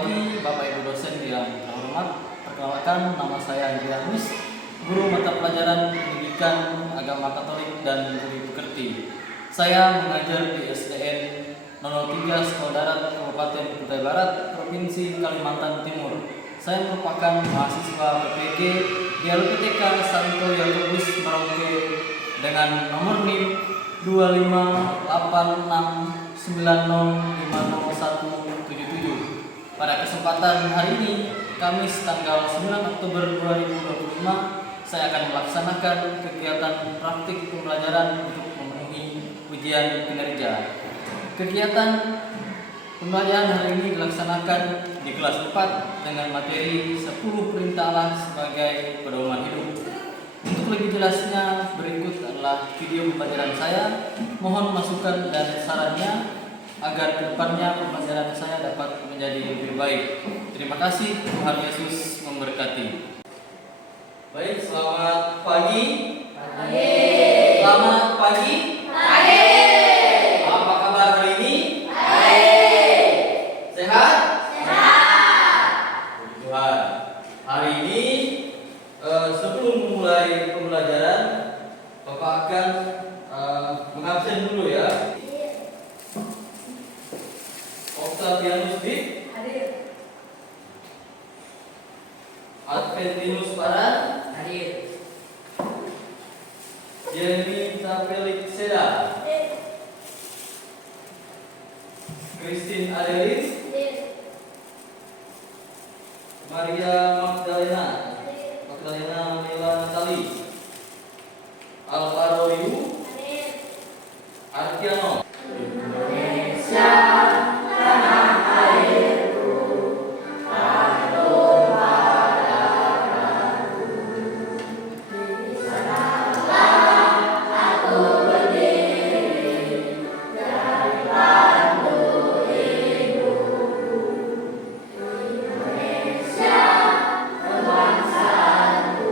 pagi Bapak Ibu dosen yang terhormat. Perkenalkan, nama saya Andrianus, guru mata pelajaran Pendidikan Agama Katolik dan Budi Pekerti. Saya mengajar di SDN 03 Sekolah Darat Kabupaten Kutai Barat, Provinsi Kalimantan Timur. Saya merupakan mahasiswa PPG di LPTK Santo Yakobus Merauke dengan nomor NIM 25869050177. Pada kesempatan hari ini, Kamis tanggal 9 Oktober 2025, saya akan melaksanakan kegiatan praktik pembelajaran untuk memenuhi ujian kinerja. Kegiatan pembelajaran hari ini dilaksanakan di kelas 4 dengan materi 10 perintah Allah sebagai pedoman hidup. Untuk lebih jelasnya, berikut adalah video pembelajaran saya. Mohon masukan dan sarannya agar kedepannya pembelajaran saya dapat menjadi lebih baik. Terima kasih, Tuhan Yesus memberkati. Baik, selamat pagi. Pagi. Selamat pagi. Pagi. Apa kabar hari ini? Baik. Sehat? Sehat. Puji Tuhan. Hari ini sebelum memulai pembelajaran, Bapak akan mengabsen dulu ya. Octavianus Dik, Hadir. Adventinus Paran, Hadir. Jeremy Tapelik Seda, Hadir. Christine Adelis, Hadir. Maria Magdalena Hadir. Mila Natali, Alvaro Liu, Hadir. Artiano. Indonesia, tanah airku, patuh padaku. Di sanalah aku berdiri, dari pandu ibuku. Indonesia, kebangsaanku,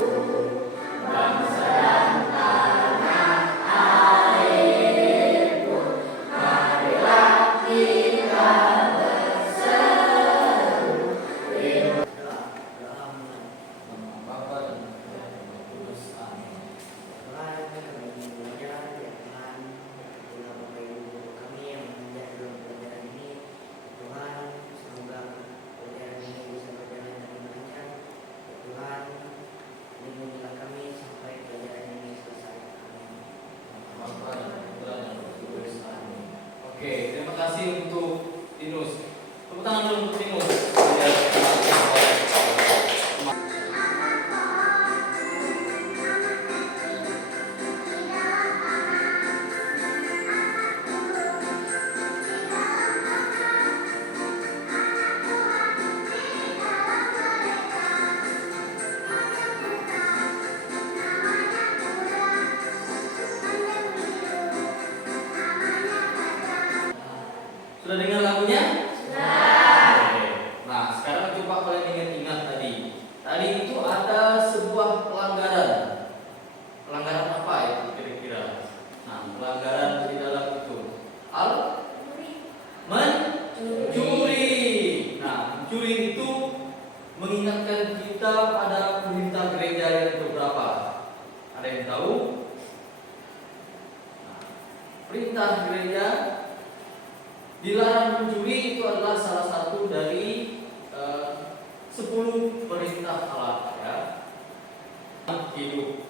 bangsa dan tanah airku. Marilah kita berseru. Nama Bapa dan Putra dan Roh Kudus. Amin. Bapa dan Putra dan Roh Kudus. Amin. Oke, terima kasih untuk Tinus. Tepuk tangan dulu untuk Tinus. Biar semakin oleh Sudah dengar lagunya? Sudah. Oke. Nah, sekarang coba kalian ingat-ingat tadi. Tadi itu ada sebuah pelanggaran. Pelanggaran apa itu kira-kira? Nah, pelanggaran di dalam itu. Mencuri. Nah, mencuri itu mengingatkan kita pada perintah gereja yang beberapa. Ada yang tahu? Nah, perintah gereja dilarang mencuri itu adalah salah satu dari 10 perintah Allah ya. Hidup.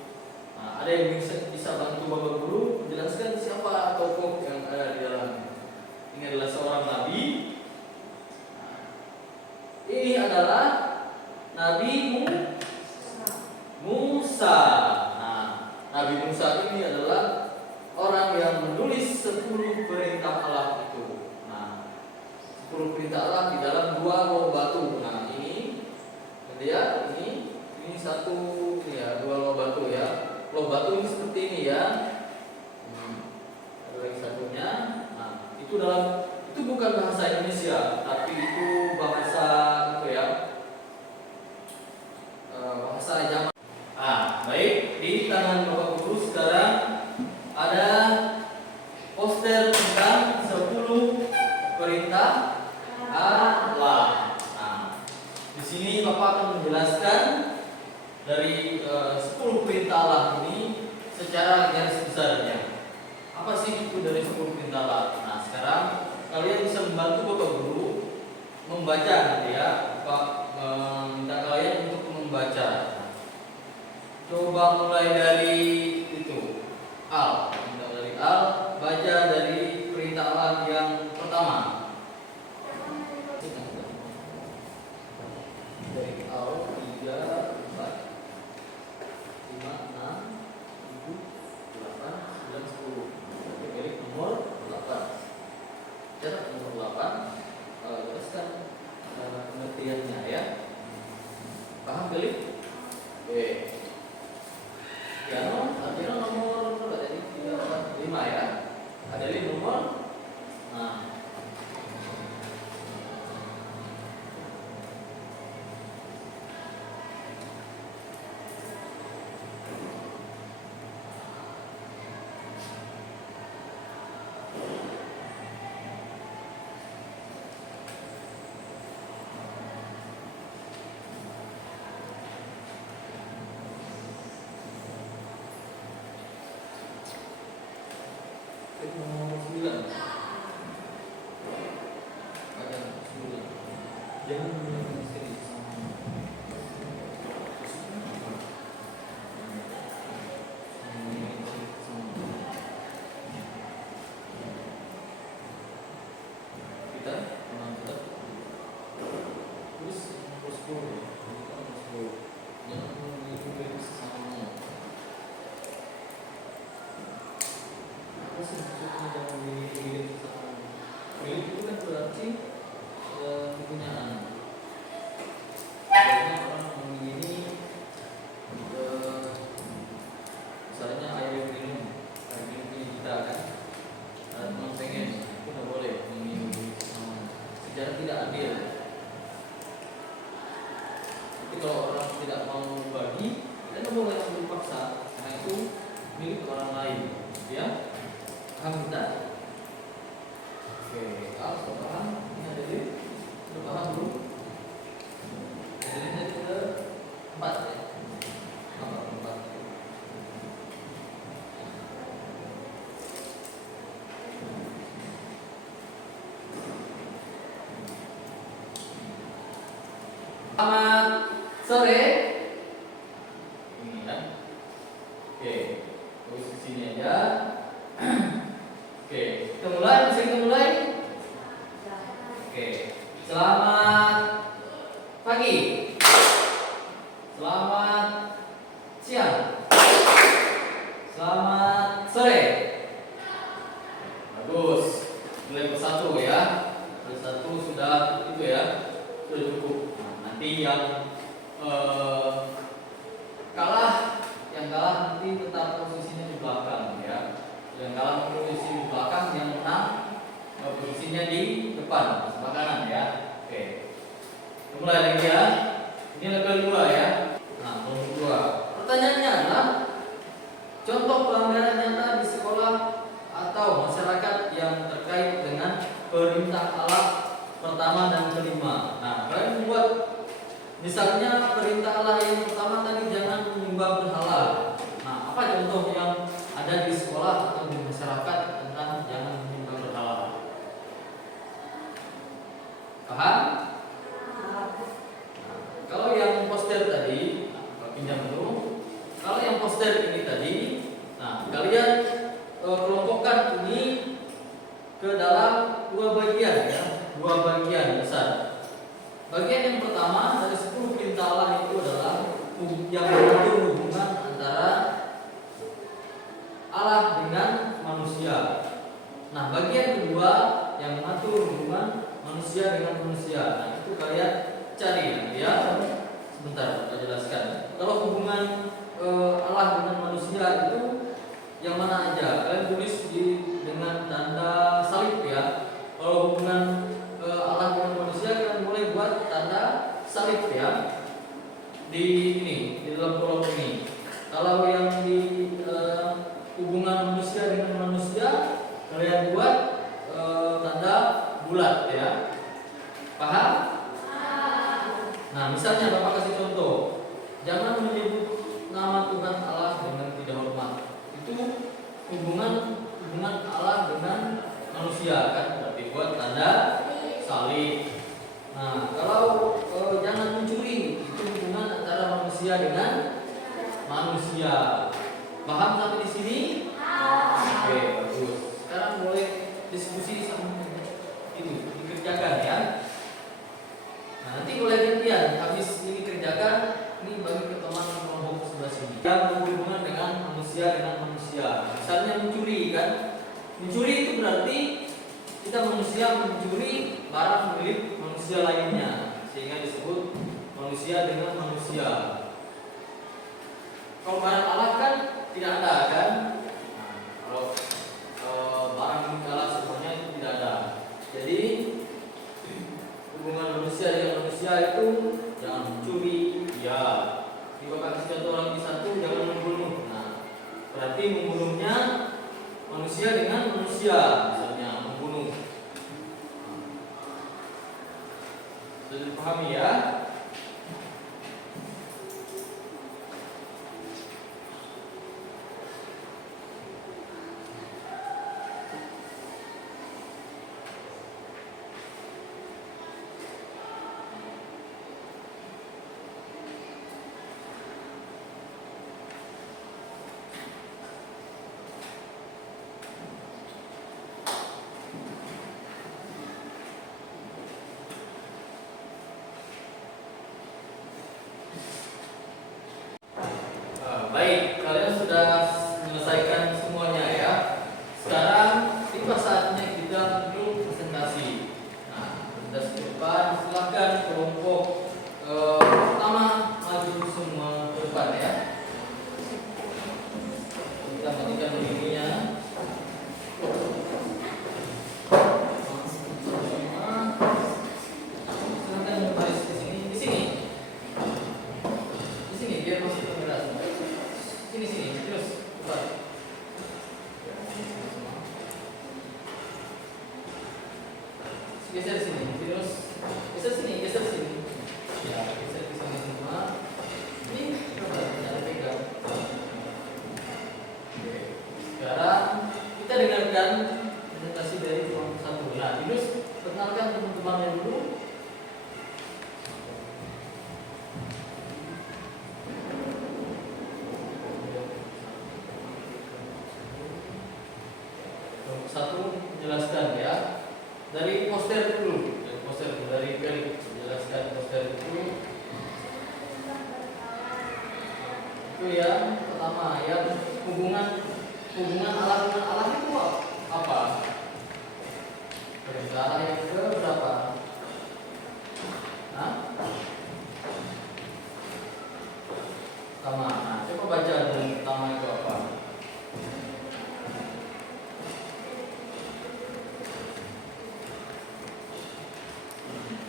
Nah, ada yang bisa bantu Bapak Guru menjelaskan siapa tokoh yang ada di dalam ini adalah seorang nabi. Nah, ini adalah Nabi Musa. Nah, Nabi Musa ini adalah orang yang menulis 10 perintah Allah itu. Nah, 10 perintah Allah di dalam 2 loh batu. Nah, ini lihat ini satu ya, 2 loh batu ya. Loh batu ini seperti ini ya. Ada lagi satunya. Nah, itu bukan bahasa Indonesia, tapi itu bahasa apa ya? Bahasa Jawa. Ah, baik, di tangan Bapak Guru sekarang ada poster tentang 10 perintah Allah. Nah, sini Bapak akan menjelaskan dari 10 perintah Allah ini secara garis besarnya. Apa sih itu dari 10 perintah Allah? Nah, sekarang kalian bisa membantu Bapak Guru membaca nanti ya. Bapak minta kalian untuk membaca. Coba mulai dari itu. Al, minta dari Al, baca dari perintah Allah yang pertama. Dari Al 3, 4, 5, 6, 7, 8, 9, 10. Pilih nomor 8. Catat nomor 8. Teruskan pengertiannya ya. Paham pilih? Oke. Piano nomor berapa tadi? 3, 4, 5 ya. Ada 5 nomor. Nah. Nomor 9. Ada 9. Jangan mengulangi sendiri. Kita menonton. Terus nomor 10. Jangan mengulangi sesama. Apa sih maksudnya jangan milik sesama? Milik itu kan berarti kepunyaan. Biasanya orang memiliki misalnya air minum punya kita kan, teman pengen itu nggak boleh memiliki sesama. Secara tidak adil. Tapi kalau orang tidak mau bagi, kita nggak boleh ambil paksa karena itu milik orang lain, ya. Paham kita? Oke, kalau sudah paham, ini ada di sudah paham belum? Jadi ini ke 4 ya. Nomor 4. Selamat sore. Ini kan. Oke, terus di sini aja. Oke, kita mulai. Bisa kita mulai? Oke, selamat pagi, selamat siang, selamat sore. Bagus. Mulai persatu ya. Persatu sudah itu ya, sudah cukup. Nah, nanti yang kalah nanti tetap posisinya di belakang ya. Yang kalah posisi di belakang, yang menang posisinya di depan sebelah kanan ya. Oke. Mulai lagi ya. Ini level 2 ya. Nah, level 2. Pertanyaannya adalah contoh pelanggaran nyata di sekolah atau masyarakat yang terkait dengan perintah Allah pertama dan kelima. Nah, kalian membuat misalnya perintah Allah yang pertama tadi jangan menyembah berhala. Nah, apa contoh yang ada di sekolah atau di masyarakat tentang jangan menyembah berhala? Paham? Nah, kalau yang poster tadi, pinjam dulu. Kalau yang poster ini tadi, nah kalian kelompokkan ini ke dalam 2 bagian ya, 2 bagian besar. Bagian yang pertama dari 10 perintah Allah itu adalah yang mengatur hubungan antara Allah dengan manusia. Nah, bagian kedua yang mengatur hubungan manusia dengan manusia. Nah, itu kalian cari nanti ya. Sebentar, saya jelaskan. Kalau hubungan Allah dengan manusia itu yang mana aja? Kalian tulis dengan tanda salib ya. Kalau hubungan Allah dengan manusia, kalian boleh buat tanda salib ya. Di dalam kolom ini. Kalau yang di hubungan manusia dengan manusia, kalian buat tanda bulat ya. Paham? Nah, misalnya Bapak kasih contoh, jangan menyebut nama Tuhan Allah dengan tidak hormat. Itu hubungan Allah dengan manusia kan, berarti buat tanda salib. Nah, kalau jangan mencuri, itu hubungan antara manusia dengan manusia. Paham sampai di sini? Oke, bagus. Sekarang boleh diskusi sama itu dikerjakan ya. Nah, nanti boleh gantian. Habis ini kerjakan, ini bagi ke teman kelompok sebelah sini. Yang berhubungan dengan manusia. Misalnya mencuri kan? Mencuri itu berarti kita manusia mencuri barang milik manusia lainnya, sehingga disebut manusia dengan manusia. Kalau barang Allah kan tidak ada kan? Nah, kalau barang milik Allah semuanya itu tidak ada. Jadi hubungan manusia dengan manusia itu jangan mencuri, ya. Di Bapak kasih contoh lagi satu, jangan membunuh. Nah, berarti membunuhnya manusia dengan manusia, misalnya membunuh. Sudah dipahami ya? Baik, kalian sudah menyelesaikan semuanya ya. Sekarang tiba saatnya kita duduk presentasi. Nah, presentasi ke depan, silakan kelompok pertama maju semua ke depan ya. Kita matikan ininya. Silakan baris di sini, di sini biar masuk kamera semua. Sini terus cepat. Geser sini terus, geser sini ya, geser ke sini semua. Ini coba cara pegang. Oke. Sekarang kita dengarkan presentasi dari kelompok satu. Nah, terus perkenalkan teman-temannya dulu. Satu menjelaskan ya, dari poster dulu, dari menjelaskan poster itu yang pertama ya, hubungan Allah dengan Allah itu apa? Perintah Allah yang ke berapa? Nah, pertama, nah, coba baca dulu pertama itu apa?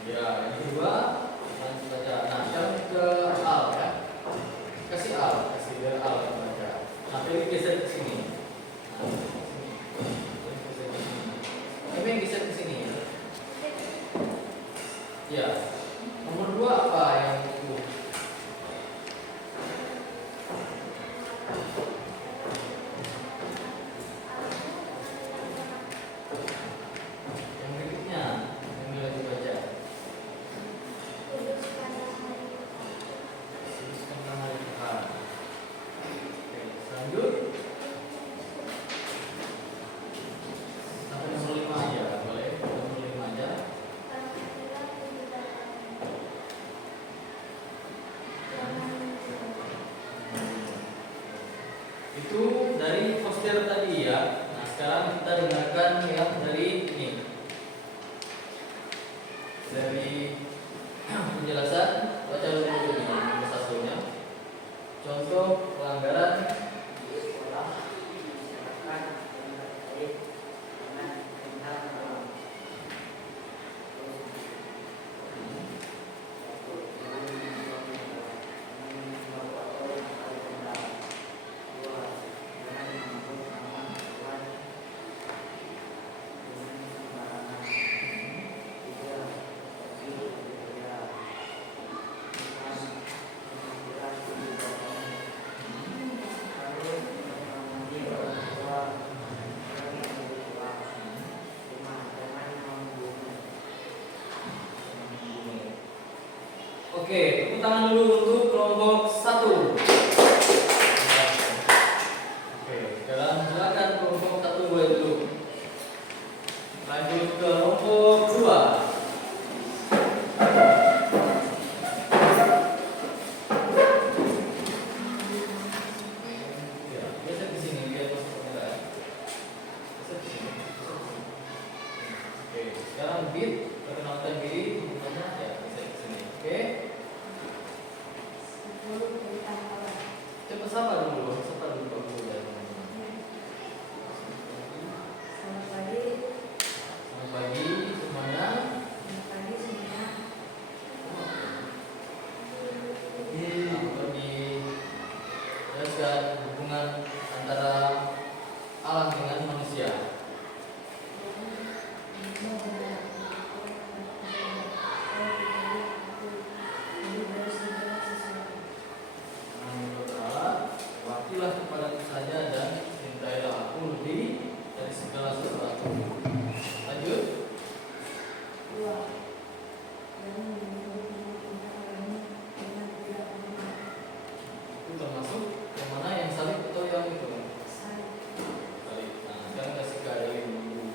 Ya, yang kedua lanjut saja. Nah, sekarang ke al ya. Kasih biar al yang baca. Nah, pilih geser ke sini. Nah, geser ke sini. Ini geser ke sini ya. Ya. Nomor 2 apa yang itu? Yang berikutnya, yang lagi baca. Lanjut sampai nomor 5 aja, boleh? Nomor 5 aja. Itu dari poster tadi ya. Nah, sekarang kita dengarkan yang dari ini. Dari penjelasan, baca dulu ini nomor satunya. Contoh pelanggaran di sekolah masyarakat yang terkait dengan perintah alam. Oke, tepuk tangan dulu untuk kelompok 1. Oke, sekarang silakan kelompok 1 boleh duduk. Lanjut ke kelompok 2. Ya, geser di sini biar masuk kamera. Geser di sini. Oke, sekarang beat, perkenalkan diri, namanya ya geser di sini. Oke. Coba sapa dulu Pak Guru ya. Selamat pagi. Selamat pagi semuanya. Selamat pagi semua. Selamat pagi. Jelaskan hubungan antara alam dengan manusia. Menurut Allah, waktilah kepadaku saja dan cintailah aku lebih dari segala sesuatu. Lanjut. Itu termasuk yang mana, yang salib atau yang itu? Salib. Nah, sekarang kasih keadaan dulu.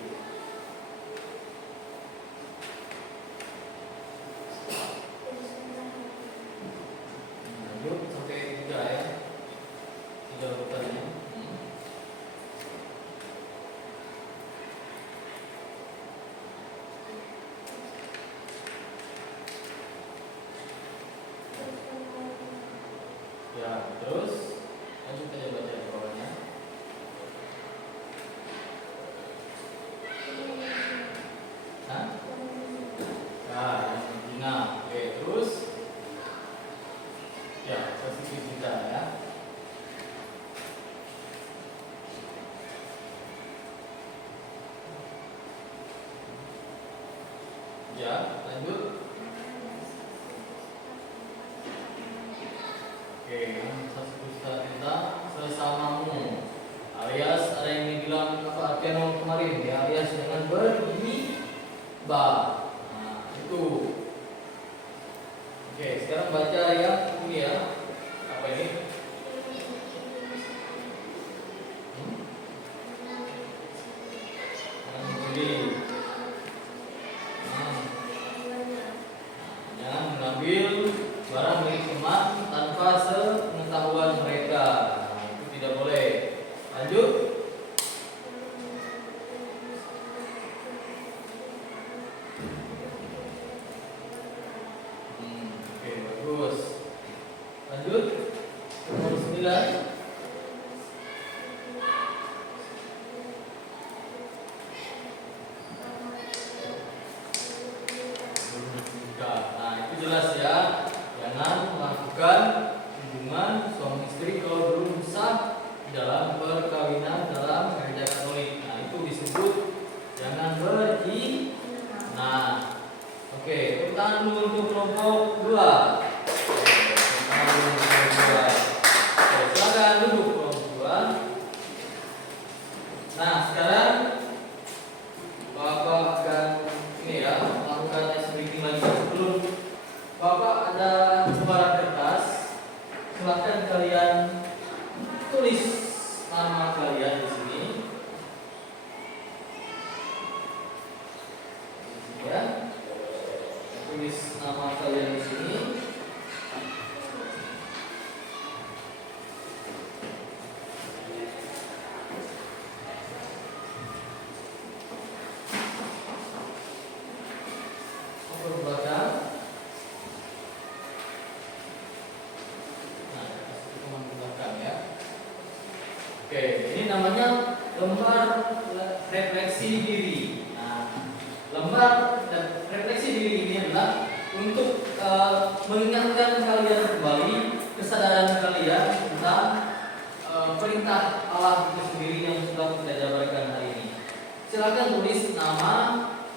Lanjut sampai 3 ya. 3 urutannya. Ya, terus lanjut aja baca di bawahnya. Hah? Nah, yang Cina. Oke, terus ya, posisi kita ya. Ya, lanjut. Oke, yang kita sesamamu, alias ada yang dibilang apa Arkenon kemarin ya, alias dengan berini ba. Nah, itu. Oke, sekarang baca yang ini ya. Apa ini? Ini. Jangan mengambil barang milik teman tanpa sepengetahuan mereka. Nah, itu tidak boleh. Lanjut. Oke, bagus. Lanjut. Nomor 9. Nah, itu jelas ya. Jangan melakukan hubungan suami istri kalau belum sah dalam perkawinan dalam gereja Katolik. Nah, itu disebut jangan berzina. Oke, tepuk tangan dulu untuk kelompok 2. Oke, silakan duduk kelompok 2. Nah, sekarang Bapak akan ini ya, melakukan ice breaking lagi. Sebelum Bapak ada lembaran kertas, silahkan kalian tulis nama kalian di sini. Ya, tulis nama kalian di sini. Nomor belakang. Nah, nomor belakang ya. Oke, ini namanya lembar refleksi diri. Nah, lembar refleksi diri ini adalah untuk mengingatkan kalian kembali kesadaran kalian tentang perintah Allah itu sendiri yang sudah kita jabarkan hari ini. Silakan tulis nama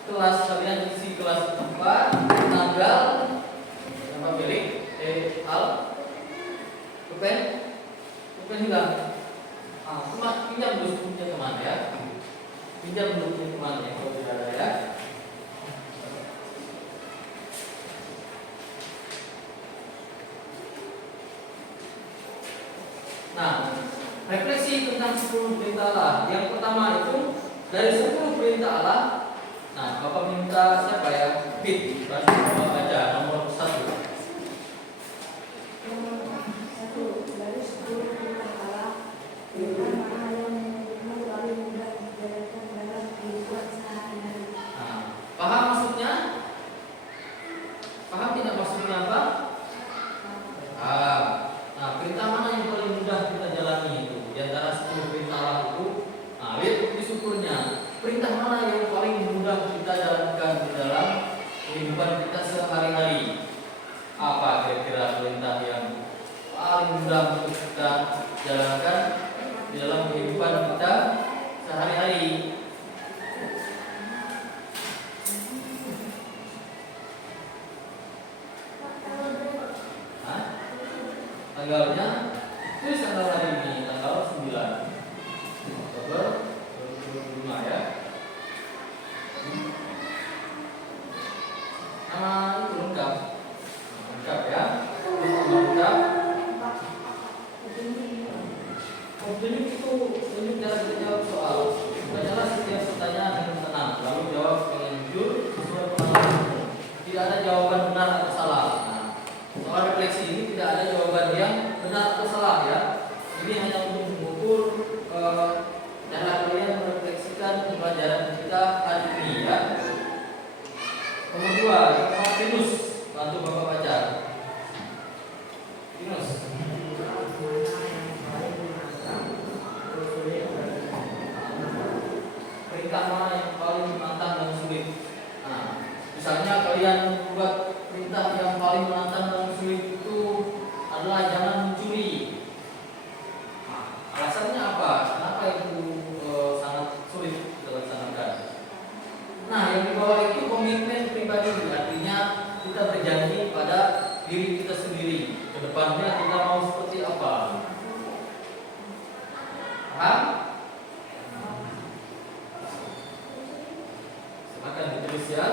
kelas kalian, isi kelas 4, tanggal, nama milik, al, pulpen hilang. Pinjam dulu bukunya kemana ya? Pinjam dulu bukunya kemana ya? Kalau tidak ada ya. Nah, refleksi tentang 10 perintah Allah. Yang pertama itu dari 10 perintah Allah. Nah, Bapak minta siapa ya? Fit. Berarti Bapak baca nomor 1. Satu, dari 10 perintah Allah, perintah mana yang menurutmu paling mudah dijalankan dalam kehidupan sehari-hari? Nah, paham maksudnya? Paham tidak maksudnya apa? Nah, perintah mana yang paling mudah kita jalani itu? Di antara 10 perintah Allah itu, nah, lihat bukti syukurnya. Perintah mana yang paling mudah kita jalankan di dalam kehidupan kita sehari-hari? Apa kira-kira perintah yang paling mudah untuk kita jalankan di dalam kehidupan kita sehari-hari? Hah? Tanggalnya tulis tanggal hari ini, tanggal 9 Oktober 2025 ya. Nama itu lengkap ya. Lengkap. Tunjuk itu tunjuk cara kita jawab soal. Bacalah setiap pertanyaan dengan tenang, lalu jawab dengan jujur sesuai pengalamanmu. Tidak ada jawaban benar atau salah. Nah, soal refleksi ini tidak ada jawaban yang benar atau salah ya. Ini hanya untuk mengukur cara kalian merefleksikan pembelajaran kita hari ini ya. Nomor 2, Pinus, bantu Bapak baca. Pinus. Perintah mana yang paling menantang dan sulit? Nah, misalnya kalian buat perintah yang paling menantang dan sulit itu adalah jangan mencuri. Nah, alasannya apa? Kenapa itu sangat sulit kita laksanakan? Nah, yang di bawah itu komitmen pribadi, artinya kita berjanji pada diri kita sendiri. Kedepannya kita mau seperti apa? Paham? Silakan ditulis ya.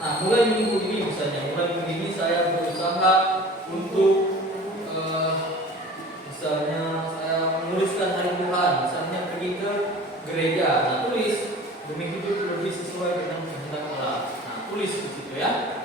Nah, mulai minggu ini misalnya, mulai minggu ini saya berusaha untuk misalnya saya menuliskan hari Tuhan, misalnya pergi ke gereja. Nah, tulis demi hidup lebih sesuai dengan kehendak Allah. Nah, tulis di situ ya.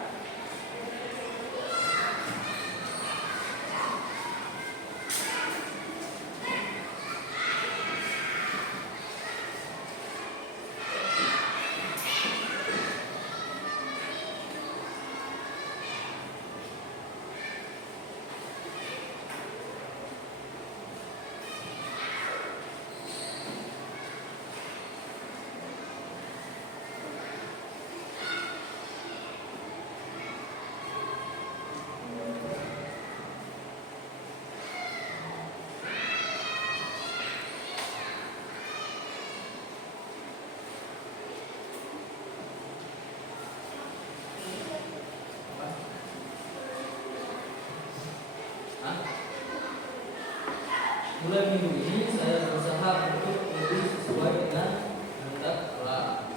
Mulai minggu ini saya berusaha untuk lebih sesuai dengan kehendak Allah.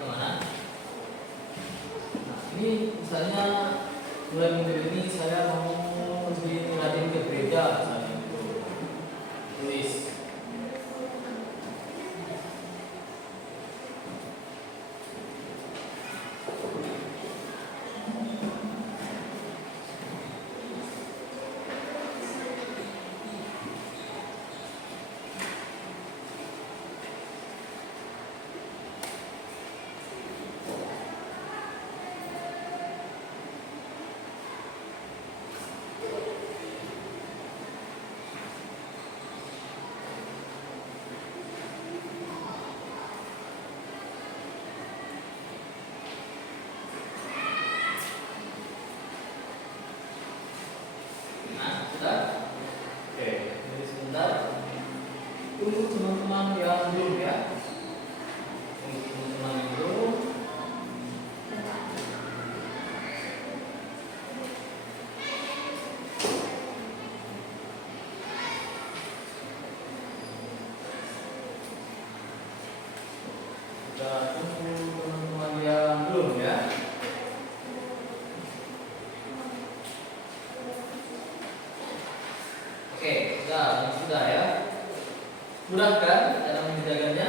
Yang mana? Nah, ini misalnya mulai minggu ini saya mau lebih rajin ke gereja misalnya. Tulis. Nah, sudah? Oke, jadi sebentar. Tunggu teman-teman yang belum ya. Tunggu teman-teman yang belum. Sudah tunggu teman-teman yang belum ya. Mudahkan dalam mengerjakannya.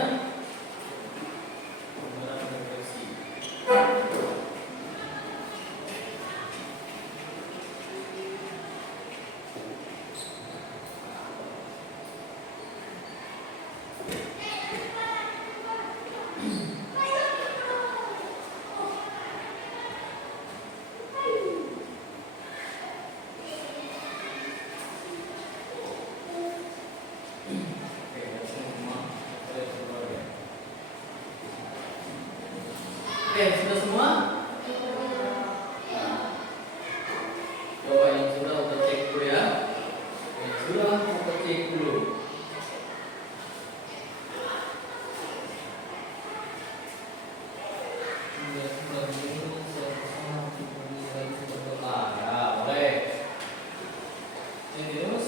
Mudah refleksi. Oke, sudah semua? Coba yang sudah kita cek dulu ya. Yang sudah kita cek dulu. Sudah dulu, saya berdoa. Ya, boleh. Terus.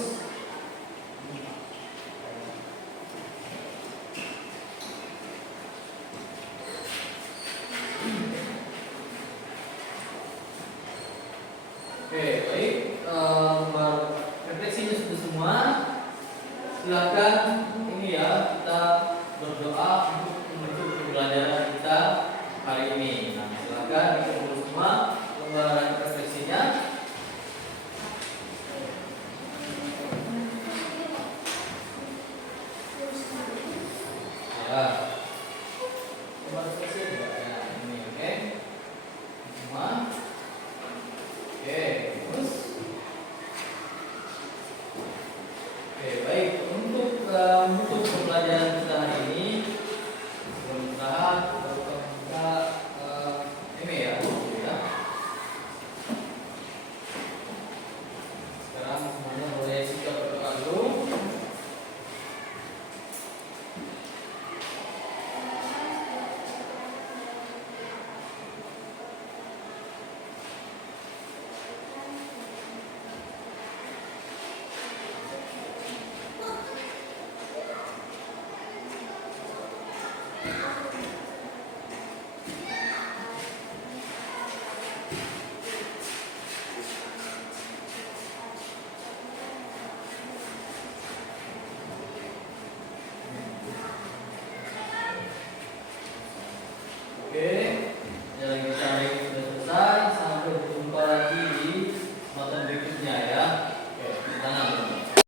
Oke, baik. Refleksinya sudah semua. Silakan ini ya, kita berdoa untuk menutup pembelajaran kita hari ini. Nah, silakan dikumpul semua lembaran